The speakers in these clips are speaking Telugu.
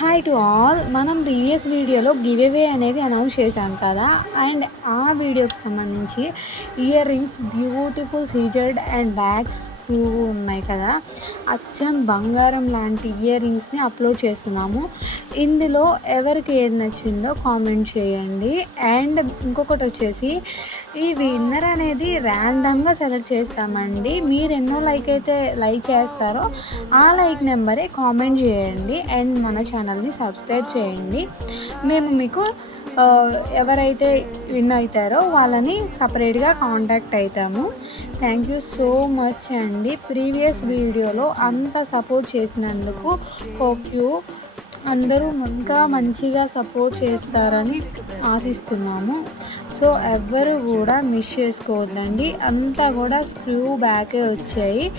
హాయ్ టు ఆల్ మనం ప్రీవియస్ వీడియోలో గివ్ అవే అనేది అనౌన్స్ చేశాం కదా. అండ్ ఆ వీడియోకి సంబంధించి ఇయర్ రింగ్స్ బ్యూటిఫుల్ సీజర్డ్ అండ్ బ్యాగ్స్ టూ ఉన్నాయి కదా అచ్చం బంగారం లాంటి ఇయర్ రింగ్స్ని అప్లోడ్ చేస్తున్నాము. ఇందులో ఎవరికి ఏది నచ్చిందో కామెంట్ చేయండి. అండ్ ఇంకొకటి వచ్చేసి ఈ విన్నర్ అనేది ర్యాండమ్గా సెలెక్ట్ చేస్తామండి. మీరు ఎన్నో లైక్ అయితే లైక్ చేస్తారో ఆ లైక్ నెంబరే కామెంట్ చేయండి. అండ్ మన ఛానల్ని సబ్స్క్రైబ్ చేయండి. మేము మీకు ఎవరైతే విన్ అవుతారో వాళ్ళని సపరేట్గా కాంటాక్ట్ అవుతాము. థ్యాంక్ యూ సో మచ్ అండి ప్రీవియస్ వీడియోలో అంత సపోర్ట్ చేసినందుకు హోప్ యూ అందరూ ఇంకా మంచిగా సపోర్ట్ చేస్తారని ఆశిస్తున్నాము. సో ఎవ్వరు కూడా మిస్ చేసుకోవద్దండి. అంతా కూడా స్క్రూ బ్యాకే వచ్చాయి.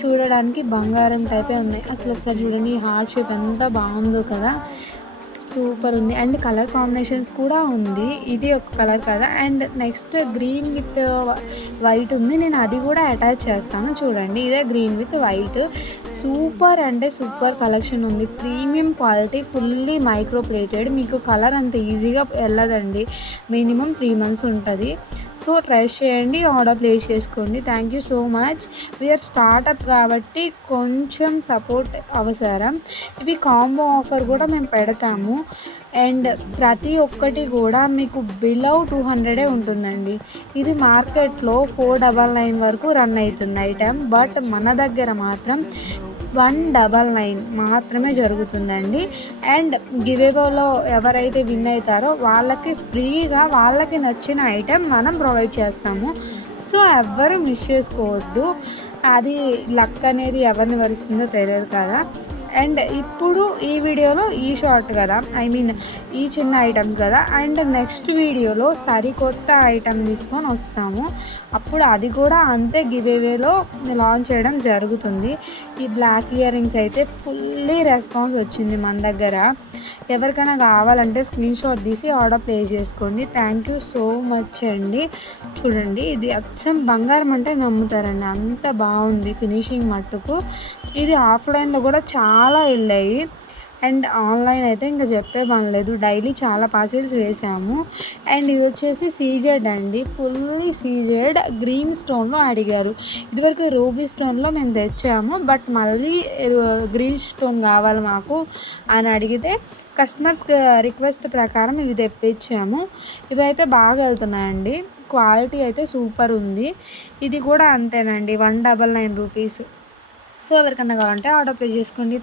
చూడడానికి బంగారం టైపే ఉన్నాయి అసలు ఒకసారి చూడండి హార్ట్ షేప్ ఎంత బాగుందో కదా. సూపర్ ఉంది. అండ్ కలర్ కాంబినేషన్స్ కూడా ఉంది. ఇది ఒక కలర్ కదా. And next green with white ఉంది. నేను అది కూడా అటాచ్ చేస్తాను. చూడండి. ఇదే గ్రీన్ విత్ వైట్. సూపర్ అంటే సూపర్ కలెక్షన్ ఉంది. Premium quality fully micro plated మీకు కలర్ అంత ఈజీగా వెళ్ళదండి. మినిమం త్రీ మంత్స్ ఉంటుంది. సో ట్రై చేయండి. ఆర్డర్ ప్లేస్ చేసుకోండి. Thank you so much. We're startup కాబట్టి కొంచెం సపోర్ట్ అవసరం. ఇవి కాంబో ఆఫర్ కూడా మేము పెడతాము. అండ్ ప్రతి ఒక్కటి కూడా మీకు బిలో టూ హండ్రెడే ఉంటుందండి. ఇది మార్కెట్లో ఫోర్ డబల్ నైన్ వరకు రన్ అవుతుంది ఐటమ్. బట్ మన దగ్గర మాత్రం వన్ డబల్ నైన్ మాత్రమే జరుగుతుందండి. అండ్ గివేవోలో ఎవరైతే విన్ అవుతారో వాళ్ళకి ఫ్రీగా వాళ్ళకి నచ్చిన ఐటెం మనం ప్రొవైడ్ చేస్తాము. సో ఎవ్వరు మిస్ చేసుకోవద్దు. అది లక్ అనేది ఎవరిని వరుస్తుందో తెలియదు కదా. అండ్ ఇప్పుడు ఈ వీడియోలో ఈ షార్ట్ కదా ఐ మీన్ ఈ చిన్న ఐటమ్స్ కదా. అండ్ నెక్స్ట్ వీడియోలో సరికొత్త ఐటమ్ తీసుకొని వస్తాము. అప్పుడు అది కూడా అంతే గివేవేలో లాంచ్ చేయడం జరుగుతుంది. ఈ బ్లాక్ ఇయర్ రింగ్స్ అయితే ఫుల్లీ రెస్పాన్స్ వచ్చింది మన దగ్గర. ఎవరికైనా కావాలంటే స్క్రీన్ షాట్ తీసి ఆర్డర్ ప్లేస్ చేసుకోండి. థ్యాంక్ యూ సో మచ్ అండి. చూడండి ఇది అచ్చం బంగారం అంటే నమ్ముతారండి. అంత బాగుంది ఫినిషింగ్ మట్టుకు. ఇది ఆఫ్లైన్లో కూడా చాలా చాలా వెళ్ళాయి. అండ్ ఆన్లైన్ అయితే ఇంకా చెప్పే పని లేదు. డైలీ చాలా పార్సిల్స్ వేసాము. అండ్ ఇది వచ్చేసి సీజెడ్ అండి. ఫుల్లీ సీజెడ్ గ్రీన్ స్టోన్లో అడిగారు. ఇదివరకు రూబీ స్టోన్లో మేము తెచ్చాము. బట్ మళ్ళీ గ్రీన్ స్టోన్ కావాలి మాకు అని అడిగితే కస్టమర్స్ రిక్వెస్ట్ ప్రకారం ఇవి తెప్పించాము. ఇవైతే బాగా వెళ్తున్నాయండి. క్వాలిటీ అయితే సూపర్ ఉంది. ఇది కూడా అంతేనండి. One double nine rupees. So ఎవరికన్నా కావాలంటే ఆర్డర్ ప్లేస్ చేసుకోండి.